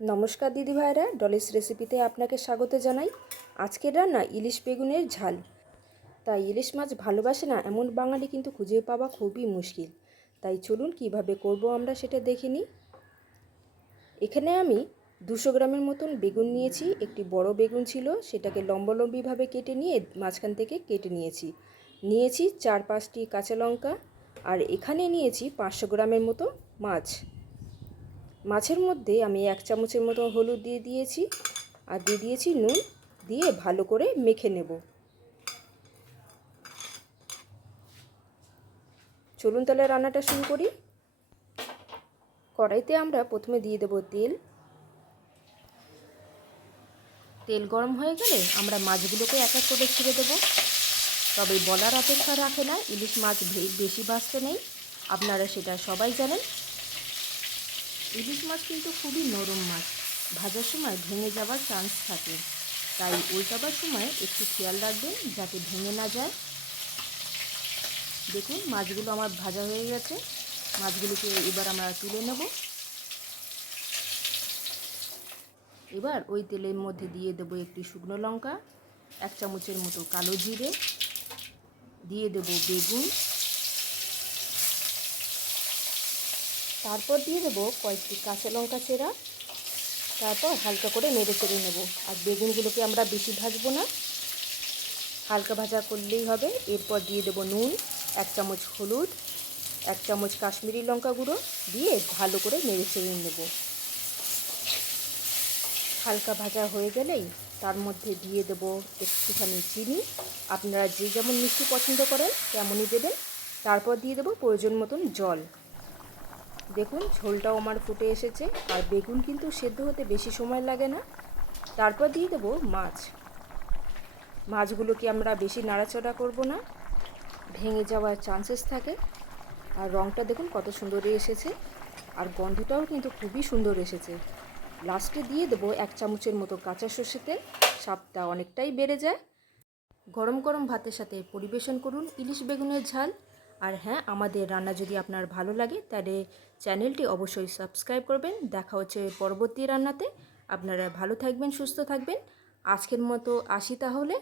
নমস্কার দিদি ভাইরা, ডলিস রেসিপিতে আপনাকে স্বাগত জানাই। আজকের রান্না ইলিশ বেগুনের ঝাল। তাই ইলিশ মাছ ভালোবাসে না এমন বাঙালি কিন্তু খুঁজে পাওয়া খুবই মুশকিল। তাই চলুন কিভাবে করব আমরা সেটা দেখে নিই। এখানে আমি 200 গ্রামের মতন বেগুন নিয়েছি। একটি বড় বেগুন ছিল, সেটাকে লম্বালম্বিভাবে কেটে নিয়ে মাঝখান থেকে কেটে নিয়েছি। 4-5টি কাঁচা লঙ্কা, আর এখানে নিয়েছি 500 গ্রামের মতো মাছ। মাছের মধ্যে আমি 1 চামচের মতো হলুদ দিয়ে দিয়েছি, আর দিয়ে দিয়েছি নুন, দিয়ে ভালো করে মেখে নেব। চলুন তাহলে রান্নাটা শুরু করি। কড়াইতে আমরা প্রথমে দিয়ে দেব তেল। তেল গরম হয়ে গেলে আমরা মাছগুলোকে এক এক করে ছেড়ে দেব। তবে বলার অপেক্ষা রাখে না, ইলিশ মাছ বেশি ভাজতে নেই, আপনারা সেটা সবাই জানেন। ইলিশ মাছ কিন্তু খুবই নরম মাছ, ভাজার সময় ভেঙে যাওয়ার চান্স থাকে, তাই উল্টাবার সময় একটু খেয়াল রাখবেন যাতে ভেঙে না যায়। দেখুন মাছগুলো আমার ভাজা হয়ে গেছে। মাছগুলোকে এবার আমরা তুলে নেব। এবার ওই তেলের মধ্যে দিয়ে দেবো একটি শুকনো লঙ্কা, 1 চামচের মতো কালো জিরে, দিয়ে দেবো বেগুন, তারপর দিয়ে দেবো কয়েকটি কাঁচা লঙ্কা চেরা। তারপর হালকা করে নেড়ে চেড়ে নেব। আর বেগুনগুলোকে আমরা বেশি ভাজবো না, হালকা ভাজা করলেই হবে। এরপর দিয়ে দেবো নুন, 1 চামচ হলুদ, 1 চামচ কাশ্মীরি লঙ্কা গুঁড়ো দিয়ে ভালো করে নেড়ে চেড়ে নেব। হালকা ভাজা হয়ে গেলেই তার মধ্যে দিয়ে দেব একটুখানি চিনি। আপনারা যে যেমন মিষ্টি পছন্দ করেন তেমনই দেবেন। তারপর দিয়ে দেব প্রয়োজন মতন জল। দেখুন ঝোলটাও আমার ফুটে এসেছে, আর বেগুন কিন্তু সেদ্ধ হতে বেশি সময় লাগে না। তারপর দিয়ে দেব মাছগুলোকে আমরা বেশি নাড়াচাড়া করব না, ভেঙে যাওয়ার চান্সেস থাকে। আর রঙটা দেখুন কত সুন্দর এসেছে, আর গন্ধটাও কিন্তু খুবই সুন্দর এসেছে। লাস্টে দিয়ে দেবো 1 চামচের মতো কাঁচা সর্ষের তেল, স্বাদটা অনেকটাই বেড়ে যায়। গরম গরম ভাতের সাথে পরিবেশন করুন ইলিশ বেগুনের ঝাল। আর হ্যাঁ, আমাদের রান্না যদি আপনার ভালো লাগে তাহলে চ্যানেলটি অবশ্যই সাবস্ক্রাইব করবেন। দেখা হচ্ছে পরবর্তী রান্নাতে। আপনারা ভালো থাকবেন, সুস্থ থাকবেন। আজকের মতো আসি তাহলে।